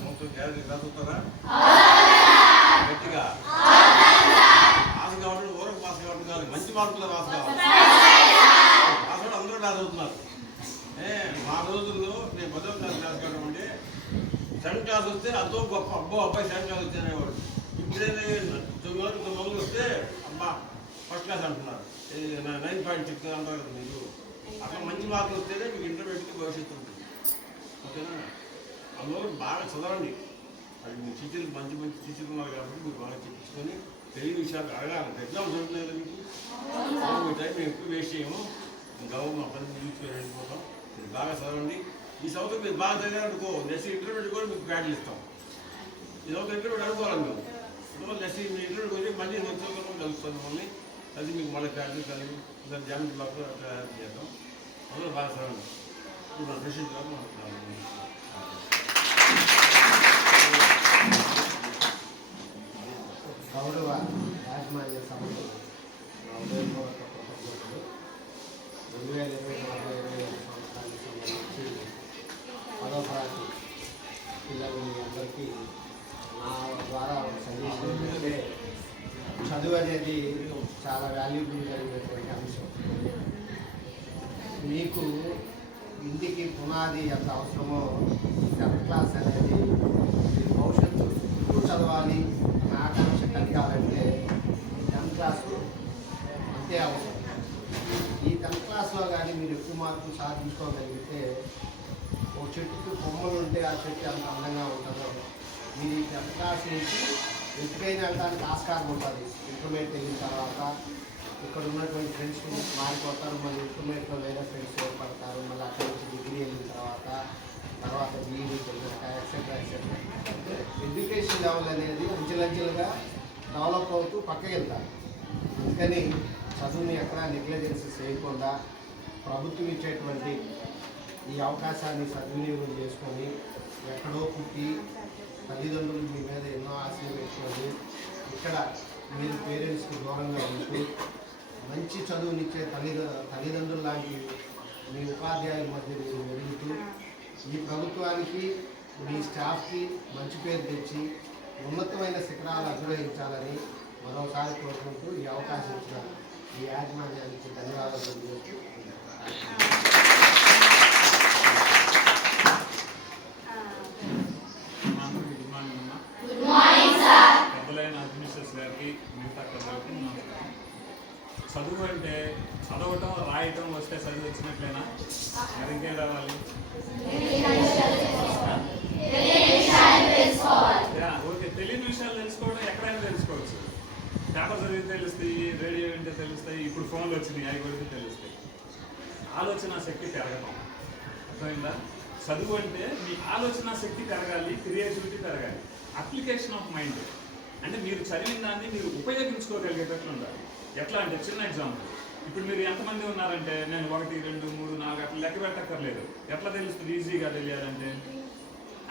సంవత్సరం గ్యారెంటీ చదువుతారా గట్టిగా? పాస్ కావడం ఊరకు పాస్ కావడం కాదు, మంచి మార్కుల్లో పాస్ కావాలి. పాస్ కూడా అందరూ పాస్ అవుతున్నారు. మా రోజుల్లో నేను 10వ క్లాస్ కావడం అంటే 7th క్లాస్ వస్తే అదో గొప్ప, అబ్బో అబ్బాయి 7th క్లాస్ వచ్చేవాడు. ఇప్పుడే 9 వస్తే అబ్బా ఫస్ట్ క్లాస్ అంటున్నారు. 9.6 అంటారు కదా మీరు. అట్లా మంచి మార్కులు వస్తేనే మీకు ఇంటర్మీడియట్కి భవిష్యత్తు ఉంటుంది. ఓకేనా? అందులో బాగా చదవండి. అది మీ టీచర్లు మంచి టీచర్లు ఉన్నారు కాబట్టి మీరు బాగా చెప్పించుకొని తెలియని విషయాలు అడగాలి. ఎగ్జామ్స్ ఉంటున్నాయి కదా మీకు. మీ టైం మేము ఎక్కువ వేస్ట్ చేయము. ఇంకా మా పని నిలుచుకొని వెళ్ళిపోతాం. మీరు బాగా చదవండి. ఈ సంవత్సరం మీరు బాగా చదివారనుకో నెక్స్ట్ ఇంటర్మీడియట్ కూడా మీకు బ్యాటిల్ ఇస్తాం. ఈ సంవత్సరం ఇంటర్మీడియట్ అనుకోవాలి మేము. నెక్స్ట్ ఇంటర్మీడియట్ వచ్చి మళ్ళీ సంవత్సరం కలుస్తాం మిమ్మల్ని. అది మీకు మళ్ళీ బ్యాటిల్ కలిగి దాని జామెట్రీ బ్లాక్లో అట్లా చేద్దాం. అందులో బాగా చదవండి. ఇప్పుడు మన ప్రెసిడెంట్ గారు గౌరవ యాజమాన్య సభ్యులు 2024-25 సంవత్సరానికి సంబంధించి 10వ తరగతి పిల్లలు మీ అందరికీ నా ద్వారా సజెషన్ ఏంటంటే చదువు అనేది చాలా వాల్యూబుల్ కలిగినటువంటి అంశం. మీకు ఇంటికి పునాది ఎంత అవసరమో 7th క్లాస్ అనేది భవిష్యత్తు ఎక్కువ చదవాలి అనే ఆకాంక్ష కలిగాలంటే 10th క్లాసు అంతే అవసరం. ఈ 10th క్లాస్లో కానీ మీరు ఎక్కువ మార్కులు సాధించుకోగలిగితే ఒక చెట్టుకి కొమ్మలు ఉంటే ఆ చెట్టు ఎంత అందంగా ఉంటుందో మీరు ఈ 10th క్లాస్ నుంచి ఎప్పుడైనా వెళ్ళడానికి ఆస్కారం ఉంటుంది. ఇంటర్మీడియట్ వెళ్ళిన తర్వాత ఇక్కడ ఉన్నటువంటి ఫ్రెండ్స్ మారిపోతారు, మళ్ళీ ఇంటర్మీడియట్లో వేరే ఫ్రెండ్స్ ఏర్పడతారు, మళ్ళీ అక్కడి నుంచి డిగ్రీ వెళ్ళిన తర్వాత బీఈడీ వెళ్ళాక ఎక్సెట్రా ఎక్సెట్రా. అంటే ఎడ్యుకేషన్ లెవెల్ అనేది అంచెలంచెలుగా డెవలప్ అవుతూ పక్కకి వెళ్తారు. అందుకని చదువుని ఎక్కడా నెగ్లిజెన్స్ చేయకుండా ప్రభుత్వం ఇచ్చేటువంటి ఈ అవకాశాన్ని సద్వినియోగం చేసుకొని ఎక్కడో పుట్టి తల్లిదండ్రులు మీ మీద ఎన్నో ఆశలు పెట్టుకొని ఇక్కడ మీరు పేరెంట్స్కి దూరంగా ఉంటూ మంచి చదువునిచ్చే తల్లిదండ్రులు లాంటి మీ ఉపాధ్యాయుల మధ్య మీరు మెరుగుతూ ఈ ప్రభుత్వానికి మీ స్టాఫ్కి మంచి పేరు తెచ్చి ఉన్నతమైన శిఖరాలు అధిరోహించాలని మరోసారి కోరుకుంటూ ఈ అవకాశం ఇచ్చిన ఈ యాజమాన్యానికి ధన్యవాదాలు తెలియజేస్తూ చదువు అంటే చదవటం రాయటం వస్తే చదువు వచ్చినట్లేనా? మరి ఇంకేం రావాలి? ఓకే, తెలియని విషయాలు తెలుసుకోవడం ఎక్కడైనా తెలుసుకోవచ్చు. పేపర్ చదివితే తెలుస్తాయి, రేడియో వింటే తెలుస్తాయి, ఇప్పుడు ఫోన్లు వచ్చినాయి అవి కొడితే తెలుస్తాయి. ఆలోచన శక్తి పెరగటం అర్థమైందా? చదువు అంటే మీ ఆలోచన శక్తి పెరగాలి, క్రియేటివిటీ పెరగాలి, అప్లికేషన్ ఆఫ్ మైండ్. అంటే మీరు చదివిన దాన్ని మీరు ఉపయోగించుకోగలిగేటట్లు ఉండాలి. ఎట్లా అంటే చిన్న ఎగ్జాంపుల్, ఇప్పుడు మీరు ఎంతమంది ఉన్నారంటే నేను 1, 2, 3, 4 అట్లా లెక్క పెట్టక్కర్లేదు. ఎట్లా తెలుస్తుంది ఈజీగా తెలియాలంటే?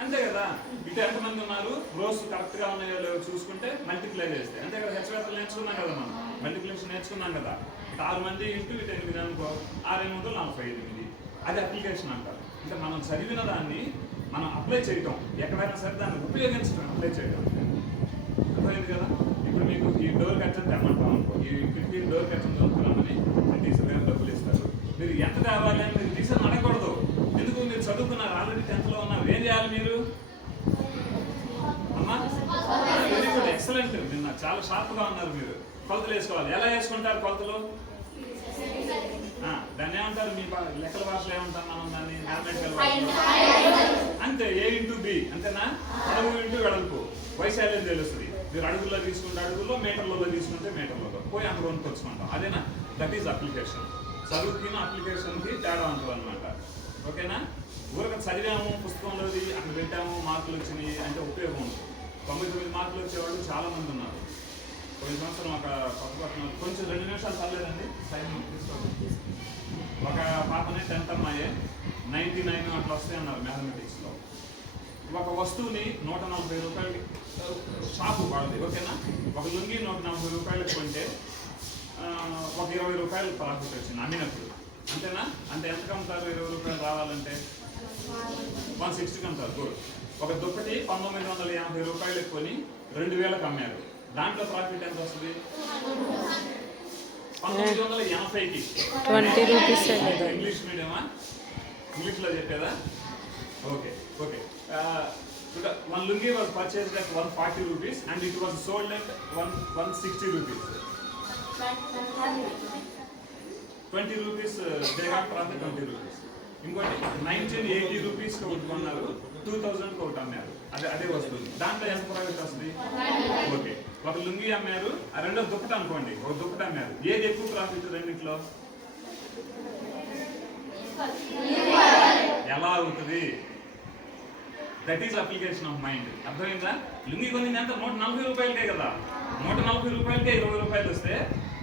అంతే కదా. ఇటు ఎంతమంది ఉన్నారు, రోజు కరెక్ట్గా ఉన్నాయో లేవో చూసుకుంటే మల్టిప్లై చేస్తే అంతే కదా. హెచ్చవేతలు నేర్చుకున్నాం కదా, మనం మల్టిప్లికేషన్ నేర్చుకున్నాం కదా. ఇటు 6 మంది ఇంటూ ఇటు 8 అనుకో 6×8=48. అది అప్లికేషన్ అంటారు. అంటే మనం చదివిన దాన్ని మనం అప్లై చేయటం, ఎక్కడైనా సరే దాన్ని ఉపయోగించడం, అప్లై చేయడం. అర్థమైంది కదా. ఇప్పుడు మీకు ఈ డోర్ కట్టని తెమ్మంటాం అనుకో, ఈ కిటికీ డోర్ కట్టని చదువుతున్నామని టీచర్ గారు డబ్బులు ఇస్తారు. మీరు ఎంత కావాలి అని మీరు టీచర్ని అడగకూడదు. ఎందుకు? మీరు చదువుకున్నారు, ఆల్రెడీ 10th ఉన్నారు. ఏం చేయాలి మీరు? అమ్మా వెరీ గుడ్, ఎక్సలెంట్. మీరు నాకు చాలా షార్ప్గా ఉన్నారు. మీరు కొలతలు వేసుకోవాలి. ఎలా వేసుకుంటారు కొలతలు? దాన్ని ఏమంటారు? మీ లెక్కల భాషలో ఏమంటాం మనం దాన్ని? మ్యాథమెటికల్ అంతే. A×B అంతేనా? పొడవు ఇంటూ వెడల్పు, వైశాల్యం తెలుస్తుంది. మీరు అడుగుల్లో తీసుకుంటే అడుగుల్లో, మీటర్లలో తీసుకుంటే మీటర్లలో, పోయి అంత కొనుక్కొచ్చుకుంటాం. అదేనా? That is application. చదువుకి అప్లికేషన్కి తేడా ఉంటుంది అనమాట. ఓకేనా? ఊరక చదివాము, పుస్తకంలోది అక్కడ పెట్టాము, మార్కులు వచ్చినాయి అంటే ఉపయోగం ఉంటుంది. 99 మార్కులు వచ్చేవాళ్ళు చాలామంది ఉన్నారు. పోయిన సంవత్సరం ఒక కొత్త కొంచెం 2 నిమిషాలు పర్లేదండి టైం తీసుకోండి. ఒక పాపనే 10th అమ్మాయే 99 అట్లా వస్తాయి అన్నారు మ్యాథమెటిక్స్లో. ఒక వస్తువుని 140 రూపాయలకి షాపు పడింది. ఓకేనా? ఒక లుంగి 140 రూపాయలకు కొంటే ఒక 20 రూపాయలు ప్రాఫిట్ వచ్చింది అమ్మినప్పుడు. అంతేనా? అంటే ఎంతకు అమ్ముతారు? 20 రూపాయలు రావాలంటే 160కి అమ్ముతారు. గుడ్. ఒక దుప్పటి 1950 రూపాయలకు కొని 2000కి అమ్మారు. దాంట్లో ప్రాఫిట్ ఎంత వస్తుంది? 1980కి. 20 రూపీస్. English medium? ఇంగ్లీష్లో చెప్పేదా? Okay okay. One lungi was purchased at 140 rupees and it was sold at 160 rupees. 20 rupees they got profit 20 rupees. ఇంకోటి 1980 రూపీస్కి ఒకటి కొన్నారు, 2000కి ఒకటి అమ్మారు. అదే వస్తుంది. దాంట్లో ఎంత ప్రాఫిట్ వస్తుంది? ఓకే. ఒక లుంగి అమ్మారు, ఆ రెండో దుప్పటి అనుకోండి, ఒక దుప్పటి అమ్మారు. ఏది ఎక్కువ ప్రాఫిట్ రెండింటిలో? ఎలా అవుతుంది? That is application of mind. అర్థమైందా? లుంగి కొనింది ఎంత? 140 రూపాయలకే కదా. 140 రూపాయలకే 20 రూపాయలు వస్తే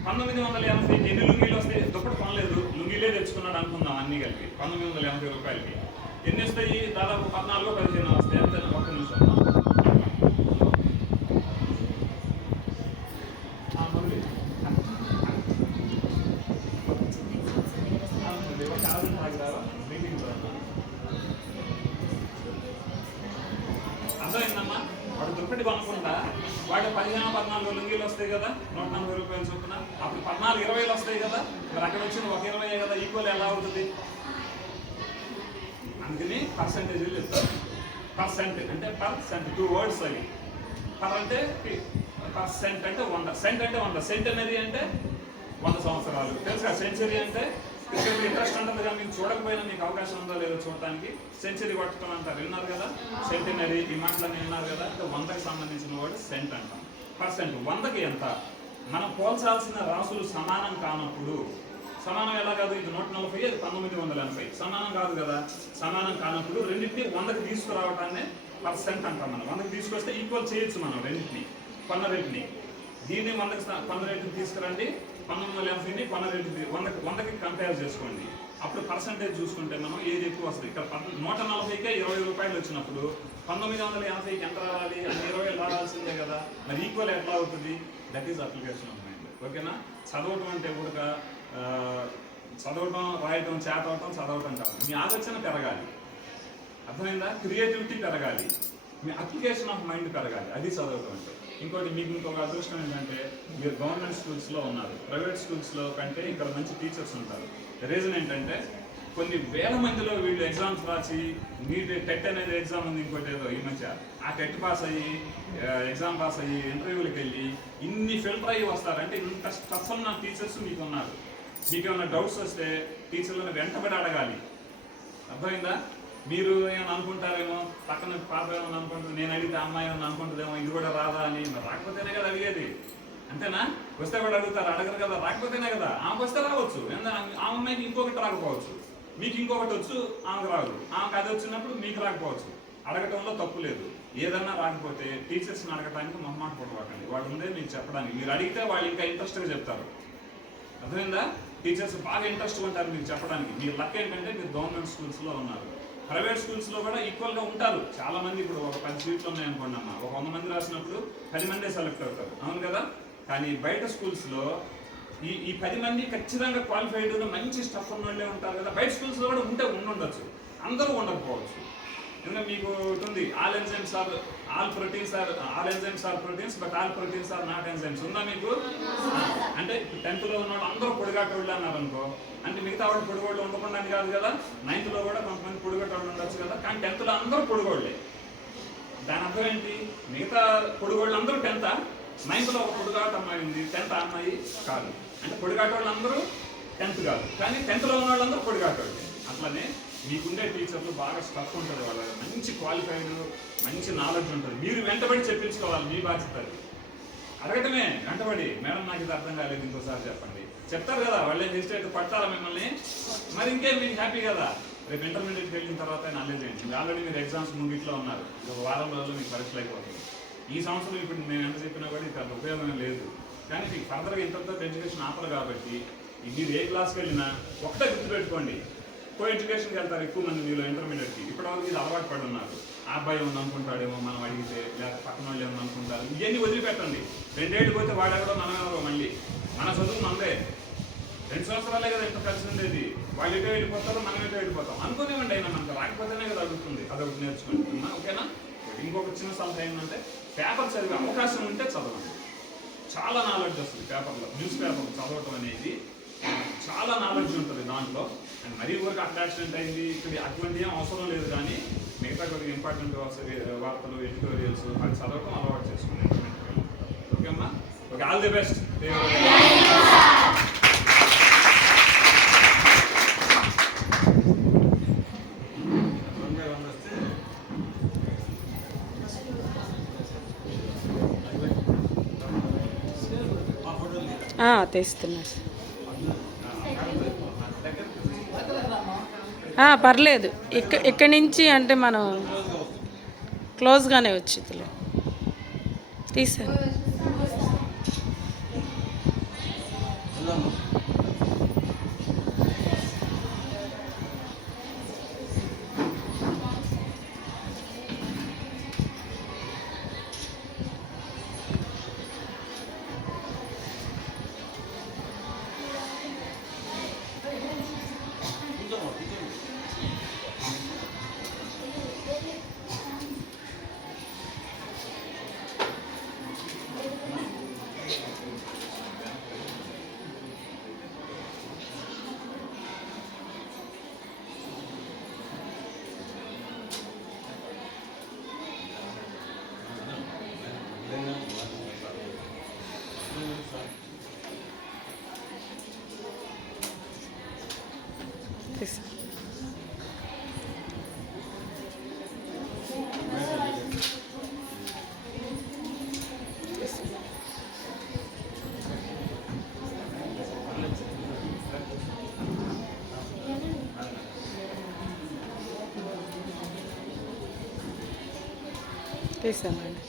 1980కి ఎన్ని లుంగీలు వస్తాయి? దుప్పటి కొనలేదు, లుంగీలే తెచ్చుకున్నాడు అనుకుందాం అన్ని కలిపి. 1980 రూపాయలకి ఎన్ని వస్తాయి? దాదాపు 14-15 వస్తాయి. అంతే. ఒక్క నిమిషం. అర్థమైందమ్మా? వాడు దుప్పటి కొనకుండా వాడు 15-14 లుంగీలు వస్తాయి కదా, 140 రూపాయలు చొప్పున. అప్పుడు 14-20 వస్తాయి కదా. మరి అక్కడ వచ్చిన ఒక 20 కదా, ఈక్వల్ ఎలా అవుతుంది? అందుకని పర్సంటేజ్లు చెప్తారు. పర్సెంట్ అంటే పర్సెంట్, 2 వర్డ్స్ అవి. పర్ అంటే పర్సెంట్ అంటే 100, సెంట్ అంటే 100. సెంటనరీ అంటే 100 సంవత్సరాలు. తెలుసా? సెంచరీ అంటే ఇంట్రెస్ట్ ఉంటుంది కదా, మీకు చూడకపోయినా మీకు అవకాశం ఉందో లేదో చూడటానికి. సెంచరీ కొట్టడం అంటారు, విన్నారు కదా. సెంటనరీ, ఈ మాటలన్నీ విన్నారు కదా. అంటే 100కి సంబంధించిన వర్డ్ సెంట్ అంటాం. పర్సెంట్ 100కి ఎంత? మనం పోల్చాల్సిన రాసులు సమానం కానప్పుడు, సమానం ఎలా కాదు? ఇది 140, అది 1980. సమానం కాదు కదా. సమానం కానప్పుడు రెండింటిని 100కి తీసుకురావటాన్ని పర్సెంట్ అంటాం మనం. 100కి తీసుకొస్తే ఈక్వల్ చేయొచ్చు మనం రెండింటిని, కొన్న రేటుని. దీన్ని 100కి కొన్న రేటుని తీసుకురండి, 1980ని కొన్న రేటుని 100కి కంపేర్ చేసుకోండి. అప్పుడు పర్సంటేజ్ చూసుకుంటే మనం ఏది ఎక్కువ వస్తుంది? ఇక్కడ 140కే 20 రూపాయలు వచ్చినప్పుడు 1980కి ఎంత రావాలి? 20 రావాల్సిందే కదా. మరి ఈక్వల్ ఎట్లా అవుతుంది? That is application of mind. ఓకేనా? చదవటం అంటే కూడా చదవటం, రాయటం, చేతవటం, చదవటం కాదు. మీ ఆలోచన పెరగాలి. అర్థమైందా? క్రియేటివిటీ పెరగాలి, మీ అప్లికేషన్ ఆఫ్ మైండ్ పెరగాలి. అది చదవటం అంటే. ఇంకోటి, మీకు ఇంకొక అదృష్టం ఏంటంటే మీరు గవర్నమెంట్ స్కూల్స్లో ఉన్నారు. ప్రైవేట్ స్కూల్స్లో కంటే ఇక్కడ మంచి టీచర్స్ ఉంటారు. రీజన్ ఏంటంటే కొన్ని వేల మందిలో వీళ్ళు ఎగ్జామ్స్ రాసి, నీట్ టెట్ అనేది ఎగ్జామ్ ఉంది, ఇంకోటి ఏదో ఈ మధ్య, ఆ టెట్ పాస్ అయ్యి, ఎగ్జామ్ పాస్ అయ్యి, ఇంటర్వ్యూలకు వెళ్ళి ఇన్ని ఫిల్టర్ అయ్యి వస్తారంటే ఇంత స్టఫ్ ఉన్న టీచర్స్ మీకు ఉన్నారు. మీకు ఏమైనా డౌట్స్ వస్తే టీచర్లను వెంటబడి అడగాలి. అర్థమైందా? మీరు ఏమైనా అనుకుంటారేమో, పక్కన పాప ఏమైనా అనుకుంటుంది, నేను అడిగితే అమ్మాయి ఏమైనా అనుకుంటుందేమో, ఇది కూడా రాదా అని. రాకపోతేనే కదా అడిగేది. అంతేనా? వస్తే కూడా అడుగుతారు, అడగరు కదా. రాకపోతేనే కదా. ఆమెకు వస్తే రావచ్చు, ఆ అమ్మాయికి ఇంకొకటి రాకపోవచ్చు, మీకు ఇంకొకటి వచ్చు, ఆమెకు రాదు. ఆమెకు అది వచ్చినప్పుడు మీకు రాకపోవచ్చు. అడగటంలో తప్పు లేదు. ఏదన్నా రాకపోతే టీచర్స్ని అడగటానికి మొహమాట పడవాకండి. వాడు ఉందే మీకు చెప్పడానికి. మీరు అడిగితే వాళ్ళు ఇంకా ఇంట్రెస్ట్గా చెప్తారు. అర్థమైందా? టీచర్స్ బాగా ఇంట్రెస్ట్ ఉంటారు మీకు చెప్పడానికి. మీ లక్ ఏంటంటే మీరు గవర్నమెంట్ స్కూల్స్లో ఉన్నారు. ప్రైవేట్ స్కూల్స్లో కూడా ఈక్వల్గా ఉంటారు చాలా మంది. ఇప్పుడు ఒక 10 సీట్లు ఉన్నాయనుకోండి అమ్మా, ఒక 100 మంది రాసినప్పుడు 10 మందే సెలెక్ట్ అవుతారు. అవును కదా? కానీ బయట స్కూల్స్లో ఈ 10 మంది ఖచ్చితంగా క్వాలిఫైడ్ మంచి స్టఫ్ ఉన్న వాళ్ళే ఉంటారు కదా. బయట స్కూల్స్లో కూడా ఉండొచ్చు, అందరూ ఉండకపోవచ్చు. ఎందుకంటే మీకు ఉంటుంది, all enzymes are proteins but all proteins are not enzymes. ఉందా మీకు? అంటే 10th ఉన్న వాళ్ళు అందరూ పొడిగాటోళ్ళు అన్నారు అనుకో, అంటే మిగతా వాళ్ళు పొడిగోళ్ళు ఉండకుండా కాదు కదా. 9th కూడా కొంతమంది పొడిగట్టోళ్ళు ఉండొచ్చు కదా. కానీ 10th అందరూ పొడిగోళ్ళే. దాని అర్థం ఏంటి? మిగతా పొడిగోళ్ళు అందరూ 10th, 9th ఒక పొడిగాట అమ్మాయి ఉంది, 10th అమ్మాయి కాదు. అంటే పొడిగాటోళ్ళు అందరూ 10th కాదు, కానీ 10th ఉన్న వాళ్ళందరూ పొడిగాటోళ్ళు. అట్లనే మీకుండే టీచర్లు బాగా స్టఫ్ ఉంటుంది, వాళ్ళ మంచి క్వాలిఫైడ్, మంచి నాలెడ్జ్ ఉంటుంది. మీరు వెంటబడి చెప్పించుకోవాలి, మీ బాధ్యత. అడగటమే వెంటబడి, మేడం నాకు ఇది అర్థం కాలేదు, ఇంకోసారి చెప్పండి. చెప్తారు కదా, వాళ్ళే హెసిటేట్ పడతారా మిమ్మల్ని? మరి ఇంకేం మీకు హ్యాపీ కదా. రేపు ఇంటర్మీడియట్కి వెళ్ళిన తర్వాత నాలెడ్జ్ ఏంటి? ఆల్రెడీ మీరు ఎగ్జామ్స్ ముంగిట్లో ఉన్నారు. ఒక వారం రోజుల్లో మీకు పరీక్షలు అయిపోతుంది. ఈ సంవత్సరం ఇప్పుడు మేము ఎంత చెప్పినా కూడా ఇది అంత ఉపయోగం లేదు. కానీ మీకు ఫర్దర్గా ఇంతతో ఎడ్యుకేషన్ ఆపరు కాబట్టి మీరు ఏ క్లాస్కి వెళ్ళినా ఒకటే గుర్తుపెట్టుకోండి, కో ఎడ్యుకేషన్కి వెళ్తారు ఎక్కువ మంది మీలో ఇంటర్మీడియట్కి. ఇప్పటివరకు ఇది అలవాటు పడి ఉన్నారు. ఆ అబ్బాయి ఏమన్నా అనుకుంటాడేమో మనం అడిగితే, లేకపోతే పక్కన వాళ్ళు ఏమన్నా అనుకుంటారు, ఇవన్నీ వదిలిపెట్టండి. 2 ఏళ్ళు పోతే వాడెవడో మనమెవరో, మళ్ళీ మన చదువు మనదే. 2 సంవత్సరాలే కదా ఇంత కలిసి ఉండేది. వాళ్ళు ఎటో వెళ్ళిపోతారు, మనం ఎటో వెళ్ళిపోతాం. అనుకునేవ్వండి. అయినా మనకు రాకపోతేనే కదా అడుగుతుంది, అదొకటి నేర్చుకుంటున్నా. ఓకేనా? ఇంకొక చిన్న సలహా ఏంటంటే పేపర్ చదివే అవకాశం ఉంటే చదవండి. చాలా నాలెడ్జ్ వస్తుంది పేపర్లో. న్యూస్ పేపర్ చదవటం అనేది చాలా నాలెడ్జ్ ఉంటుంది దాంట్లో. అండ్ మరీ వరకు అక్కడ యాక్సిడెంట్ అయింది ఇక్కడ అటువంటి ఏం అవసరం లేదు, కానీ మిగతా కొద్దిగా ఇంపార్టెంట్ వార్తలు, ఎడిటోరియల్స్ అది చదవటం అలవాటు చేసుకుని ఓకే అమ్మా. Okay, all the best. తెస్తున్నా పర్లేదు. ఇక్కడి నుంచి అంటే మనం క్లోజ్గానే వచ్చిందిలే. తీసాను. తీసామండి.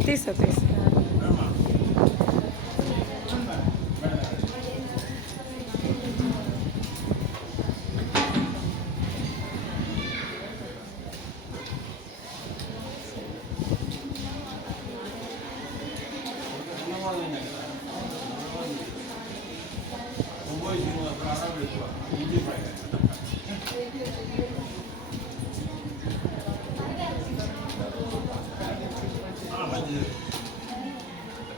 తీసా తీసా మంచిది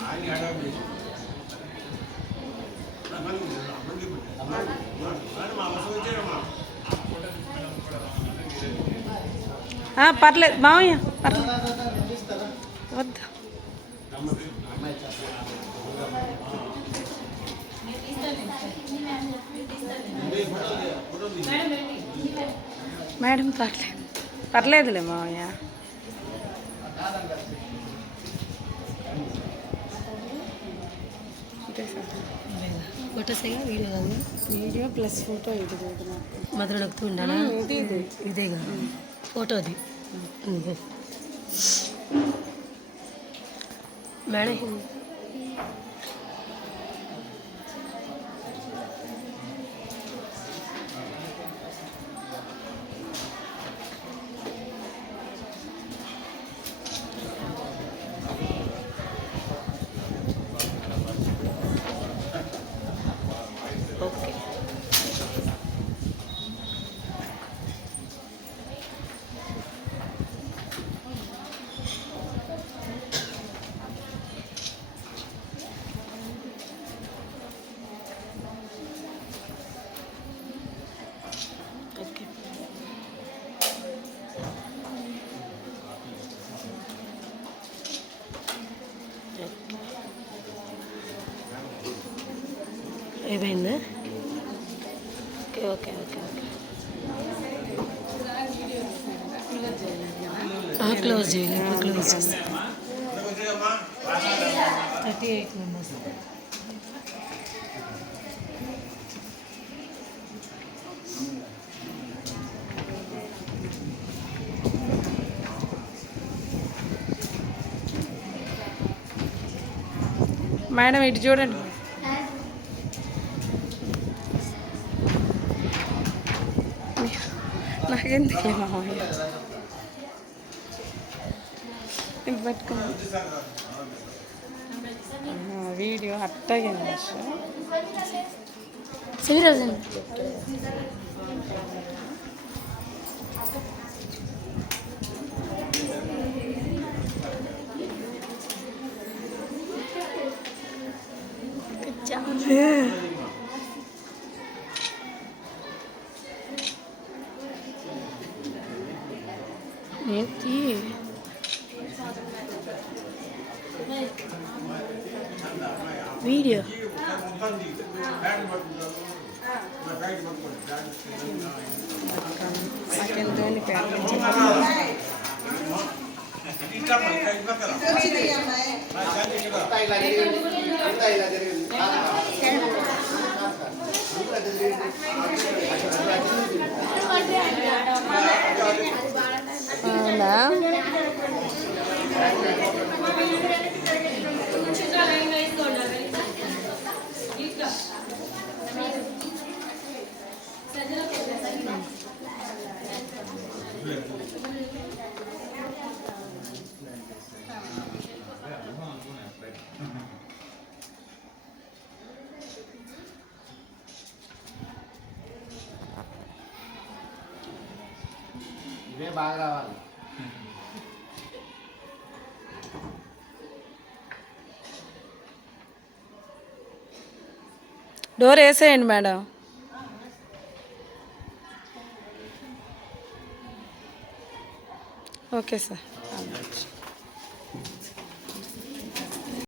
ఆయన అడాప్ట్ చేసి మా అవసరం వచ్చారమ్మా పర్లేదు మామయ్య పర్లేదు వద్దా అమ్మాయి చేస్తారు. మేడం పర్లేదు పర్లేదులే మామయ్య అంతే సార్ ఫోటోసేగా వీడియో కాదు వీడియో ప్లస్ ఫోటో ఇది లేదు నాకు మధుర నొక్కుతూ ఉండాలా ఇది ఇదేగా ఫోటోది మేడం ఓకే ఓకే ఏమైందా okay okay okay okay close చేయాలి ఇప్పుడు క్లోజ్ చేస్తాం 38 మెంబర్స్ మేడం ఇటు చూడండి నాకెందుకు మామయ్య ఇది పట్టుకున్నా వీడియో అట్టాగే శ్రీరాజన్ ఏంటి వీడియో నాకెంతో అంతా ఇలా జరిగింది. అంతా ఇలా జరిగింది. అవునా ఇవే బాగా రావాలి. డోర్ వేసేయండి మేడం ఓకే సార్